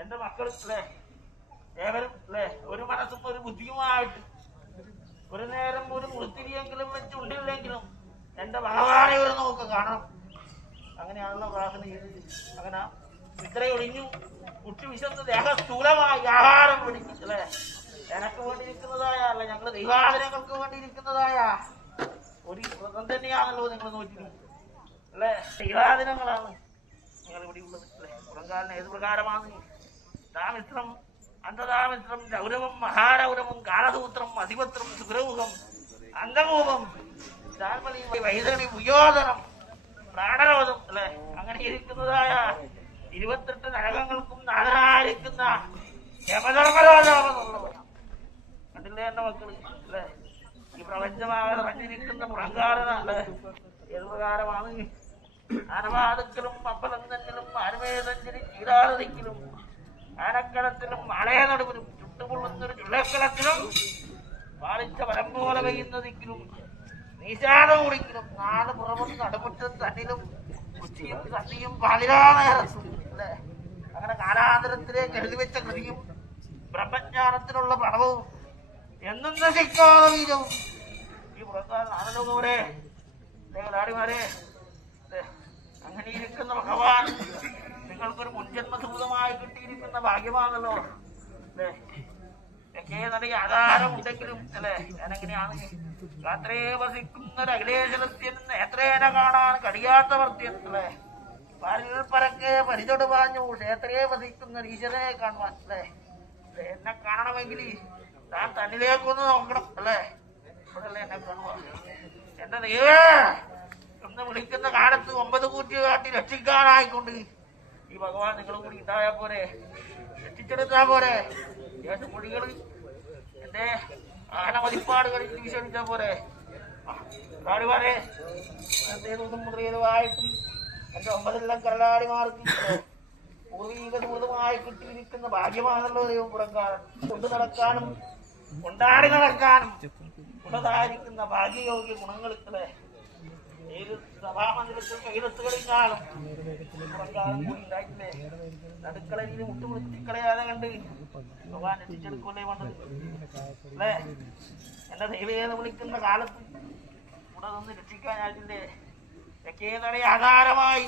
എന്റെ മക്കൾ ഏവരും ഒരു മനസ്സും ഒരു ബുദ്ധിയുമായിട്ട് ഒരു നേരം ഒരു മുളുത്തിരിയെങ്കിലും വെച്ച് ഉണ്ടില്ലെങ്കിലും എന്റെ ഭഗവാനെ ഒരു നോക്ക് കാണണം. അങ്ങനെയാണല്ലോ പ്രാർത്ഥന ചെയ്തത്. അങ്ങനെ ഇത്രയൊഴിഞ്ഞു കുട്ടി വിശന്ന് ദേഹ സ്ഥൂലമായി ആഹാരം പിടിക്കും എനക്ക് വേണ്ടിയിരിക്കുന്നതായ അല്ല ഞങ്ങള് ദൈവാധനങ്ങൾക്ക് വേണ്ടിയിരിക്കുന്നതായ ഒരു വ്രതം തന്നെയാണല്ലോ നിങ്ങൾ നോക്കിയിരിക്കുന്നത് ദൈവാധനങ്ങളാണ് നിങ്ങൾ ഇവിടെ ഉള്ളത് പുറങ്കാലിന് ഏത് പ്രകാരമാണ് താമിത്രം അന്ധതാമിത്രം രൗരവം മഹാരൗരവം കാലസൂത്രം അധിപത്രം സുഗ്രമുഖം അംഗമൂപം വൈതരണി ഭുയോധനം പ്രാണരോധം അങ്ങനെ ഇരിക്കുന്നതായ 28 നരകങ്ങൾക്കും നാഥനായിരിക്കുന്ന യമധർമ്മരോധമെന്നുള്ളത് കണ്ടില്ലേ എന്റെ മക്കള് ഈ പ്രപഞ്ചമാകെ നിറഞ്ഞിരിക്കുന്ന പുറങ്കാലന ഏത് പ്രകാരമാണ് ആനവാതുക്കലും അപ്പലം തന്നിലും ആനമേതഞ്ചിലും ചീടാതിക്കലും ആനക്കടത്തിലും മാളയ നടുവിലും ചുട്ടുപൊള്ളുന്നൊരു ചുള്ളക്കലത്തിലും പാലിച്ച വരം പോലെ പെയ്യുന്നതിക്കലും നീശാത കുടിക്കലും 4 പുറമും നടുമുറ്റും തന്നിലും ഉച്ചയും സന്ധിയും പാതിരാനേരത്തും അങ്ങനെ കാലാന്തരത്തിലേക്ക് എഴുതി വെച്ച കൃതിയും ബ്രഹ്മജ്ഞാനത്തിനുള്ള പണവും എന്നും നശിക്കാതെ വീരവും ഈ പുറത്താൽ ആനലോകവരെ ാടിമാരെ അങ്ങനെ ഇരിക്കുന്ന ഭഗവാൻ നിങ്ങൾക്കൊരു മുൻജന്മസൂതമായി കിട്ടിയിരിക്കുന്ന ഭാഗ്യമാണല്ലോ നട ആധാരം ഉണ്ടെങ്കിലും ഞാനെങ്ങനെയാണ് രാത്രേ വസിക്കുന്ന അഖിലേശലസ്യൻ നേത്രേന കാണാൻ കഴിയാത്ത വർത്യൻ പാലിൽ പരക്കെ പരിചൊട് പാഞ്ഞു ക്ഷേത്രയെ വസിക്കുന്ന ഈശ്വരനെ കാണുവാൻ എന്നെ കാണണമെങ്കിൽ താൻ തന്നിലേക്കൊന്ന് നോക്കണം ഇവിടെയല്ലേ എന്നെ കാണുക എന്റെ ദൈവേ എന്ന് വിളിക്കുന്ന കാലത്ത് 9 കൂറ്റി കാട്ടി രക്ഷിക്കാനായിക്കൊണ്ട് ഈ ഭഗവാൻ നിങ്ങളും കൂടി ഉണ്ടായാൽ പോരെ രക്ഷിച്ചെടുത്താൽ പോരെ മൊഴികൾ എന്റെ ആനമതിപ്പാടുകളിൽ വിശേഷിച്ചാൽ പോരെ കാടിമാരെ എന്തേതും മുതലേതുമായിട്ടും എന്റെ 9 കരടാടിമാർക്ക് പൂർവീക ദൂതമായി കിട്ടിയിരിക്കുന്ന ഭാഗ്യമാണല്ലോ ദൈവം പുറക്കാരൻ കൊണ്ടു നടക്കാനും കൊണ്ടാടി നടക്കാനും ഉള്ളതായിരിക്കുന്ന ഭാഗ്യയോഗ്യ ഗുണങ്ങൾക്ക് ഏത് സഭാമന്ദിരത്തിൽ കൈലത്തുകളിഞ്ഞാലും പുറക്കാരൻ കൂടി ഉണ്ടായിട്ടില്ലേ നടുക്കളയിൽ മുട്ടുമുളുത്തിക്കളയാതെ കണ്ട് ഭഗവാൻ എത്തിച്ചെടുക്കൂലേ വേണ്ടത് എന്റെ ദൈവേന്ന് വിളിക്കുന്ന കാലത്ത് കൂടെ നിന്ന് രക്ഷിക്കാനായിട്ടില്ലേ ആധാരമായി